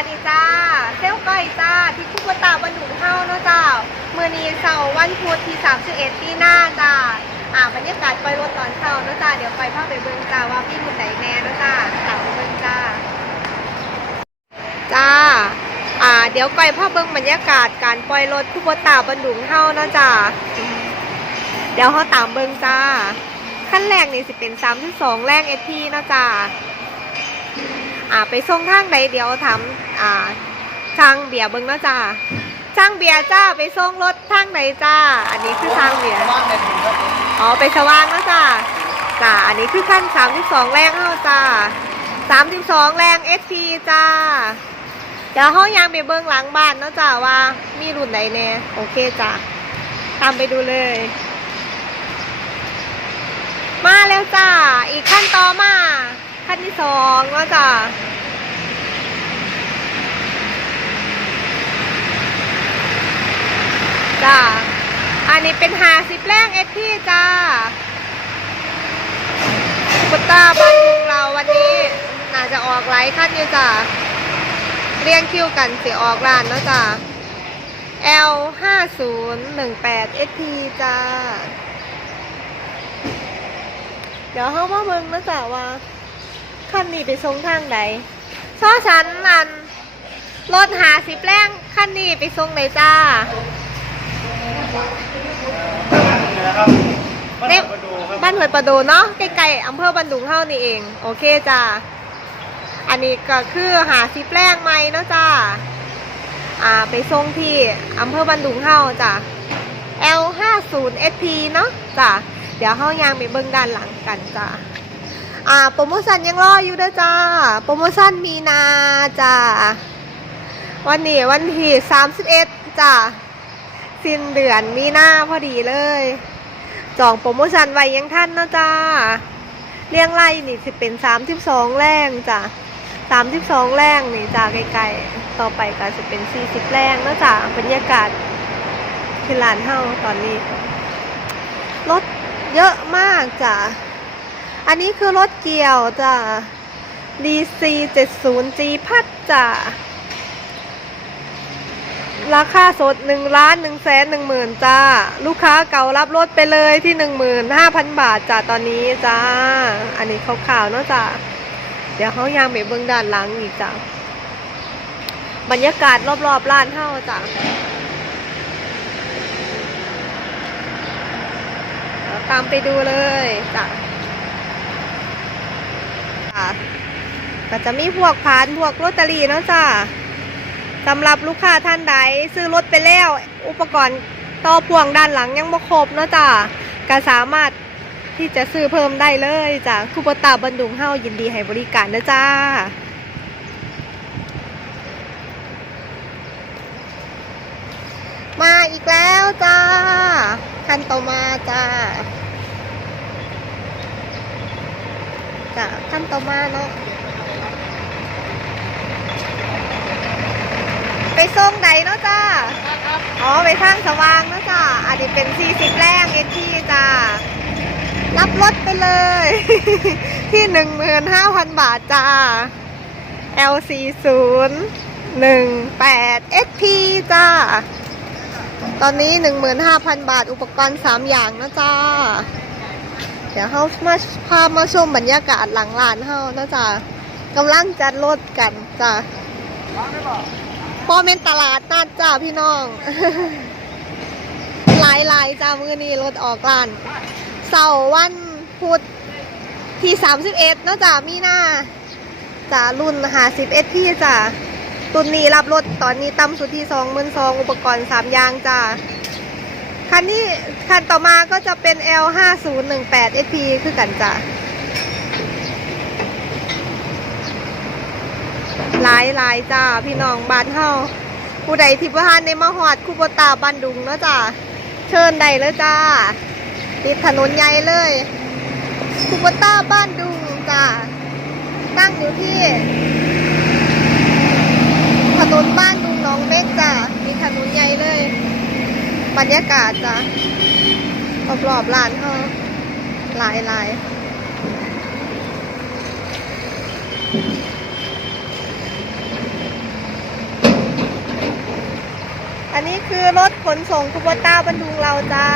วัสดีจ้า เซลก้อยจ้า ที่คุปตาบรรดุงเฮาเนาะจ้ามือนี้เสาร์วันพุธที่31ปีหน้าจ้า อ่าบรรยากาศปล่อยรถตอนเช้าเนาะจ้า เดี๋ยวไปพาไปเบิ่งจ้าว่าพี่หุ่นไหนแน่เนาะจ้าตามไปเบิ่งจ้า จ้า อ่า เดี๋ยวก้อยพาเบิ่งบรรยากาศการปล่อยรถคุปตาบรรดุงเฮาเนาะจ้า เดี๋ยวเขาตามเบิ่งจ้าขั้นแรกนี่สิเป็น32แรงเอทีเนาะจ้า อ่าไปส่งทางใดเดี๋ยวทำอ่าช่างเบียร์เบิ้งเนาะจ้าช่างเบียร์จ้าไปส่งรถทางไหนจ้า อันนี้คือทางเบียร์อ๋อไปสว่างเนาะจ้าจ้าอันนี้คือขั้น32 แรงเฮาจ้า32 แรงเอทีจ้าเดี๋ยวห้องยางไปเบิ้งหลังบ้านเนาะจ้าว่ามีรุ่นไหนแน่โอเคจ้าตามไปดูเลย มาแล้วจ้า อีกขั้นต่อมา ขั้นที่สองเนาะจ้าจ้าอันนี้เป็นหาสิบแรงเอที่จ้ากุตตาบ้านดุงเราวันนี้ น่าจะออกหลายขั้นอยู่จ้าเรียงคิวกันสิออกร้านเนาะจ้า L ห้าศูนย์หนึ่งแปด SP จ้า เดี๋ยวเข้ามาเบิ่งนะจ๊ะว่า ขั้นนี้ไปส่งทางไหนซ้อฉันนั่นรถหาสิบแรงขั้นนี้ไปส่งไหนจ้านะครับเน็บบ้านประดูครับบ้านห้วยประดูเนาะใกล้ๆอำเภอบันดุงเฮานี่เอง โอเคจ้าอันนี้ก็คือหาสิบแรงไหมเนาะจ้าอ่าไปส่งที่อำเภอบันดุงเฮาจ้ะ L 5 0 SP เนาะจ้ะเดี๋ยวเฮายางไปเบิ่งด้านหลังกันจ้ะ อ่าโปรโมชั่นยังรออยู่เด้อจ้า โปรโมชั่นมีนาจ้า วันนี้วันที่31จ้ะสิ้นเดือนมีนาพอดีเลย จองโปรโมชั่นไว้ยังท่านนะจ้าเรียงไล่นี่สิเป็น32แรงจ้ะ32แรงนี่จ้าไกลๆ ต่อไปก็จะเป็น40แรงนะจ้าบรรยากาศที่ร้านเฮาตอนนี้ รถเยอะมากจ้ะ อันนี้คือรถเกี่ยวจ้ะ DC 70 G พัดจ้ะ ราคาสด1ล้าน1แสน1หมื่นจ้า ลูกค้าเก่ารับรถไปเลยที่ 15,000 บาทจ้ะตอนนี้จ้า อันนี้ข่าวๆเนาะจ้ะ เดี๋ยวเขายางไปเบื้องด้านหลังอีกจ้ะ บรรยากาศรอบๆร้านเท่าจ้ะตามไปดูเลยจ้ะจ้ะ ก็จะมีพวกพานพวกลอตเตอรี่เนาะจ้ะสำหรับลูกค้าท่านใดซื้อรถไปแล้ว อุปกรณ์ต่อพ่วงด้านหลังยังบ่ครบเนาะจ้ะก็สามารถที่จะซื้อเพิ่มได้เลยจ้ะคูปตาบันดุงเฮายินดีให้บริการนะจ้ามาอีกแล้วจ้าคันต่อมาจ้า จ้ะคันต่อมาเนาะไปส่งใดเนาะจ้าอ๋อไปทางสว่างเนาะจ้าอันนี้เป็น 40 แรงเอที่จ้ารับรถไปเลย ที่หนึ่งหมืนห้าพันบาทจ้า LC ศูนย์หนึ่งแปด SP จ้า ตอนนี้หนึ่งหมืนห้าพันบาทอุปกรณ์สามอย่างนะจ้า เดี๋ยวเขามาพามาชมบรรยากาศหลังร้านเฮานะจ้ากำลังจัดรถกันจ้าพอเป็นตลาดนัดจ้าพี่น้อง หลายหลายๆจ้ามือนี้รถออกร้านเสาร์วันพุธที่ 31เนาะจ้ะมีหน้าจ้ะรุ่นหาสิบเอที่จ้ะตุนนี้รับรถตอนนี้ต่ำสุดที่สองหมื่นสองอุปกรณ์สามยางจ้ะ คันนี้คันต่อมาก็จะเป็น L 5 0 1 8 SP คือกันจ้ะหลายหลายจ้าพี่น้องบ้านเฮาผู้ใดที่บ้านในมหอดคูโบตาบันดุงเนาะจ้ะเชิญได้เลยจ้า ติดถนนใหญ่เลยคูปต้าบ้านดุงจ้าตั้งอยู่ที่ถนนบ้านดุงน้องเม็กจ้ามีถนนใหญ่เลย บรรยากาศจ้ารอบๆร้านเขาหลายหลายอันนี้คือรถขนส่งคูโบต้าบรรทุงเราจ้า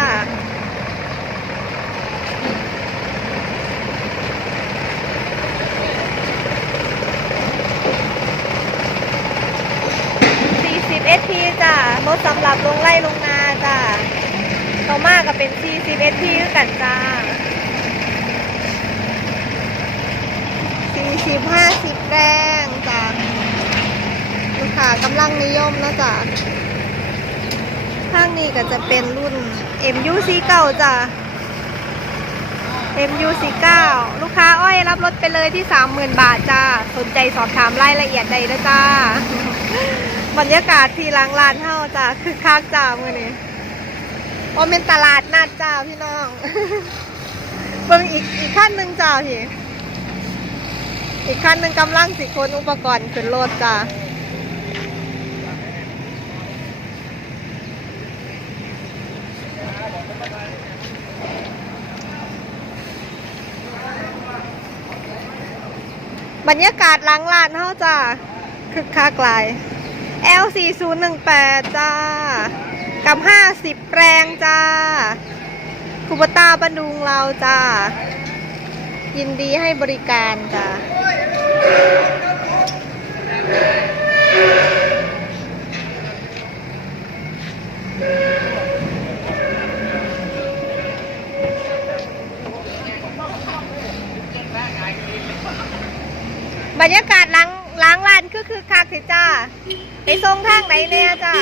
40 SP จ้ารถสำหรับลงไล่ลงนาจ้า ต่อมาก็เป็น40 SP คือกันจ้า40 50แรงจ้าลูกค้ากำลังนิยมนะจ้าข้างนี้ก็จะเป็นรุ่น MU49 จ้า MU49 ลูกค้าอ้อยรับรถไปเลยที่ 30,000 บาทจ้า สนใจสอบถามรายละเอียดใดนะจ้า บรรยากาศที่ล้างร้านเฮาจ้าคือคักจ้ามือนี้ โอเป็นตลาดนัดจ้าพี่น้องเบิ่งอีกอีกขั้นหนึ่งจ้าพี่อีกขั้นหนึ่งกำลังสิคนอุปกรณ์ขึ้นรถจ้าบรรยากาศล้างร้านเฮาจ้าคึกคักหลาย L4018 จ้า กับ50แปลงจ้าคูปต้าบันดุงเราจ้า ยินดีให้บริการจ้าบรรยากาศล้างล้างร้านคือคือคักสิจ้า ไปส่งทางไหนแน่จ้า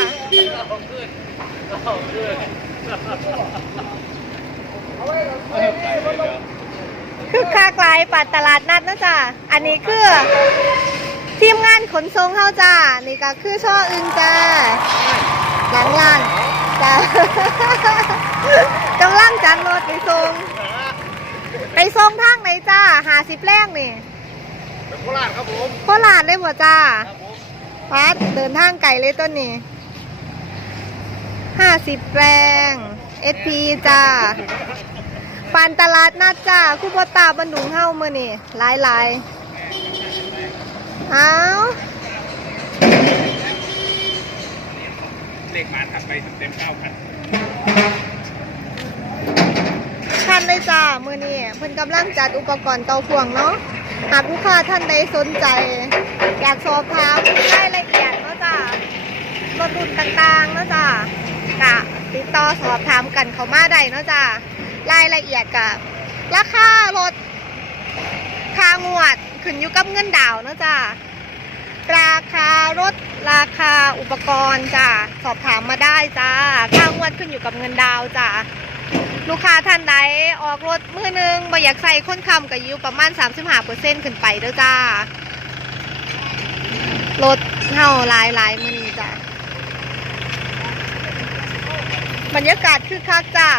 คือคากลายปัดตลาดนัดนะจ้าอันนี้คือทีมงานขนส่งเข้าจ้า นี่ก็คือช่ออึงจ้าหลังร้านจ้ากำลังจัดรถไปส่งไปส่งทางไหนจ้าหาสิบแรงนี่เป็นโคราชครับผมโคราชเลยบ่จ้าครับผมพัดเดินทางไกลเลยต้นนี้ ห้าสิบแรง SP จ้าปานตลาดนัดจ้าคู่พ่อตาบันดุงเฮ้ามื่อนี่หลายหลายๆเอาเลขมาถัดไปเต็มเก้าพันท่านเลยจ้ามื่อนี้เพิ่นกำลังจัดอุปกรณ์เตาพวงเนาะหากลูกค้าท่านใดสนใจ อยากสอบถามรายละเอียดเนาะจ้ารถรุ่นต่างๆเนาะจ้า กะติดต่อสอบถามกันเขามาได้เนาะจ้ารายละเอียดกับราคารถค่างวดขึ้นอยู่กับเงินดาวน์เนาะจ้าราคารถราคาอุปกรณ์จ้าสอบถามมาได้จ้าค่างวดขึ้นอยู่กับเงินดาวจ้าลูกค้าท่านใดออกรถมือหนึงบ่อยากใส่ค้นคำกับยูประมาณ 35%ขึ้นไปเด้อจ้ารถเฮาหลายหลายมือนี้จ้า บรรยากาศคือคักจ้า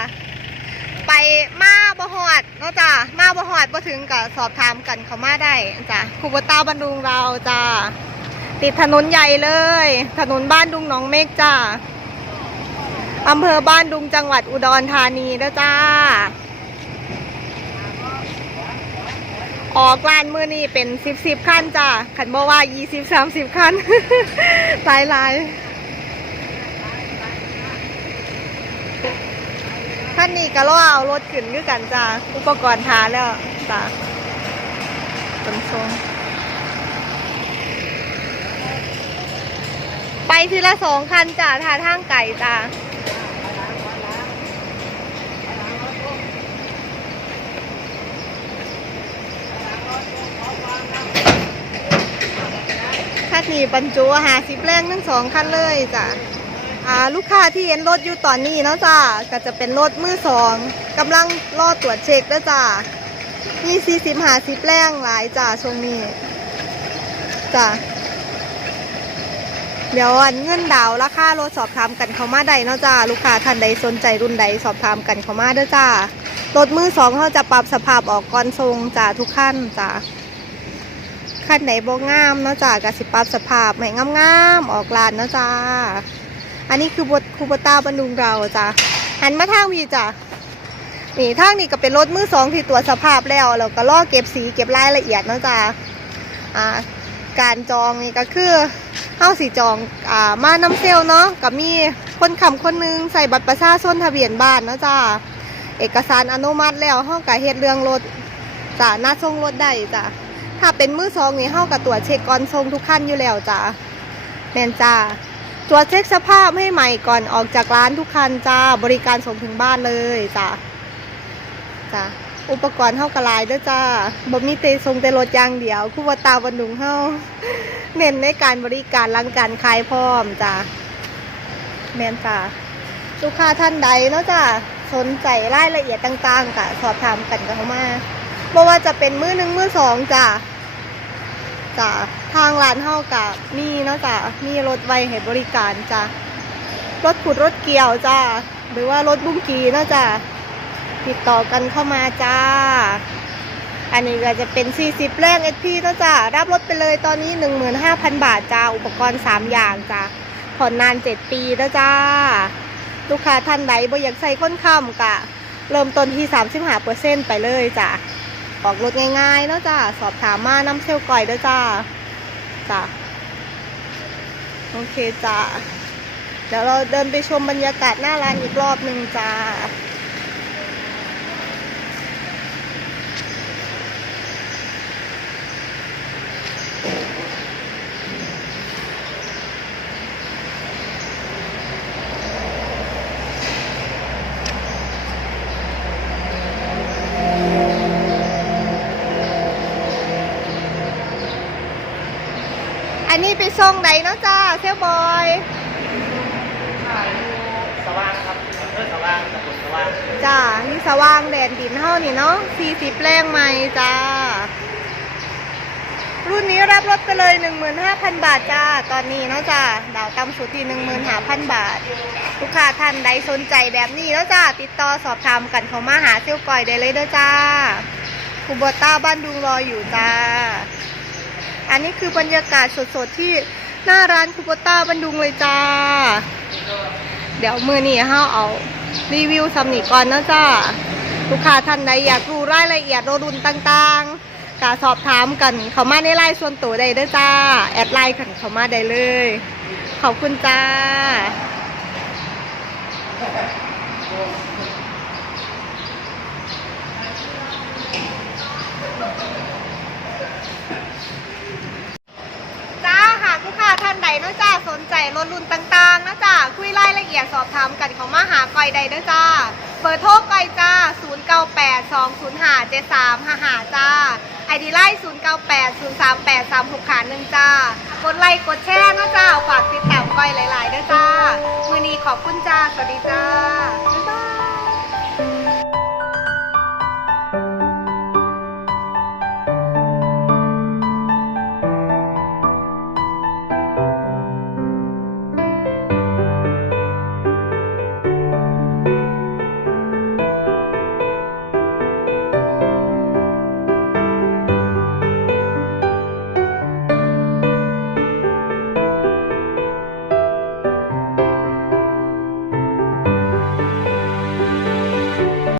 ไปมาบ่ฮอดเนาะจ้ามาบ่ฮอดบ่ถึงกับสอบถามกันเขามาได้จ้าคูบตาบันดุงเราจ้าติดถนนใหญ่เลย ถนนบ้านดุงหนองเมฆจ้าอำเภอบ้านดุงจังหวัดอุดรธานีเด้อจ้า ออกลานมือนี่เป็นสิบสิบขั้นจ้าขันบอกว่ายี่สิบสามสิบขั้นหลายหลาย ขั้นนี้ก็ล่อเอารถขึ้นคือกันจ้าอุปกรณ์ทาแล้วจ้าตนทรงไปทีละสองคันจ้าทาทางไก่จ้าคันนี้บรรจุหาสิบแรงทั้งสองคันเลยจ้ะ อ่าลูกค้าที่เห็นรถอยู่ตอนนี้เนาะจ้ะก็จะเป็นรถมือสองกำลังรอตรวจเช็คแล้วจ้ะมีสี่สิบหาสิบแรงหลายจ้ะช่วงนี้จ้ะเดี๋ยวอันเงินดาวราคารถสอบถามกันเขามาได้เนาะจ้ะลูกค้าท่านใดสนใจรุ่นใดสอบถามกันเขามาเด้อจ้ะรถมือสองเขาจะปรับสภาพออกก่อนทรงจ้ะทุกขั้นจ้ะขั้นไหนบ่งามเนาะจ้ากสิปรับสภาพให้งามๆออกลานเนาะจ้า อันนี้คือบทคูปต้าบรรลุงเราจ้ะหันมาทางพี่จ้ะนี่ทางนี้ก็เป็นรถมือสองที่ตรวจสภาพแล้วแล้วก็ล่อเก็บสีเก็บรายละเอียดเนาะจ้าอ่าการจองนี่ก็คือเข้าสีจองอ่ามาน้ำเซลเนาะกับมีคนขับคนหนึงใส่บัตรประชาชนทะเบียนบ้านเนาะจ้าเอกสารอนุมัติแล้วเฮาก็เฮ็ดเรื่องรถจ้าหน้าส่งรถได้จ้าถ้าเป็นมือสองนี่เฮาก็ตรวจเช็คก่อนส่งทุกคันอยู่แล้วจ้าแม่นจ้า ตรวจเช็คสภาพให้ใหม่ก่อนออกจากร้านทุกคันจ้า บริการส่งถึงบ้านเลยจ้าจ้าอุปกรณ์เฮากระลายด้วยจ้าบ่มีแต่ส่งแต่รถยางเดียวคู่ว่าตาบันดุงเฮาเน้นในการบริการหลังการขายพร้อมจ้าแมนจ้าลูกค้าท่านใดเนาะจ้าสนใจรายละเอียดต่างๆก็สอบถามกันกันเข้ามาเพราะว่าจะเป็นมือหนึ่งมือสองจ้า จ้าทางร้านเฮากับมีเนาะจ้ามีรถไวให้บริการจ้ารถขุดรถเกี่ยวจ้าหรือว่ารถบุ้งกีเนาะจ้าติดต่อกันเข้ามาจ้า อันนี้ก็จะเป็น 40แรง SP เนาะจ้ารับรถไปเลยตอนนี้ 15,000 บาทจ้าอุปกรณ์ 3 อย่างจ้าผ่อนนาน 7 ปีแล้วจ้า ลูกค้าท่านใดบ่อยากใส่ค้นค้ำกะ เริ่มต้นที่ 35%ไปเลยจ้ะ ออกรถง่ายๆเนาะจ้าสอบถามมาน้ำเชลลก่อยเด้อจ้าจ้าโอเคจ้าเดี๋ยวเราเดินไปชมบรรยากาศหน้าร้านอีกรอบหนึ่งจ้า นนี้ไปส่งไหนเนาะจ้าเซลบอยสว่างครับเพื่อสว่างตำบลสว่างจ้านี่สว่างแดนดินเท่านี่เนาะ40แรงไหมจ้า รุ่นนี้รับรถไปเลย15,000บาทจ้า ตอนนี้เนาะจ้าดาวต่ำสุดที่15,000บาท ลูกค้าท่านใดสนใจแบบนี้แล้วจ้า ติดต่อสอบถามกันเขามาหาเซลลก่อยได้เลยเด้อจ้าคูโบต้าบ้านดุงรออยู่จ้า อันนี้คือบรรยากาศสดๆที่หน้าร้านคูโบต้าบ้านดุงเลยจ้า เดี๋ยวมือนี้เฮาเอารีวิวสำนีก่อนนะจ้าลูกค้าท่านใดอยากรู้รายละเอียดรถรุ่นต่างๆก็สอบถามกันเขามาในไลน์ส่วนตัวได้เด้จ้า แอดไลน์กันเขามาได้เลย ขอบคุณจ้า จ้าหากลูกค้าท่านใดเนาะจ้าสนใจรถรุ่นต่างๆนะจ้าคุยรายละเอียดสอบถามกันเขามาหาก้อยใดเด้อจ้าเบอร์โทรก้อยจ้า 0 9 8 2 0 5 7 3 5 5จ้าไอดีไลน์0 9 8 0 3 8 3 6ขา1จ้ากดไลค์กดแชร์นะจ้าฝากติดตามก้อยหลายๆเด้อจ้ามือนี้ขอบคุณจ้าสวัสดีจ้า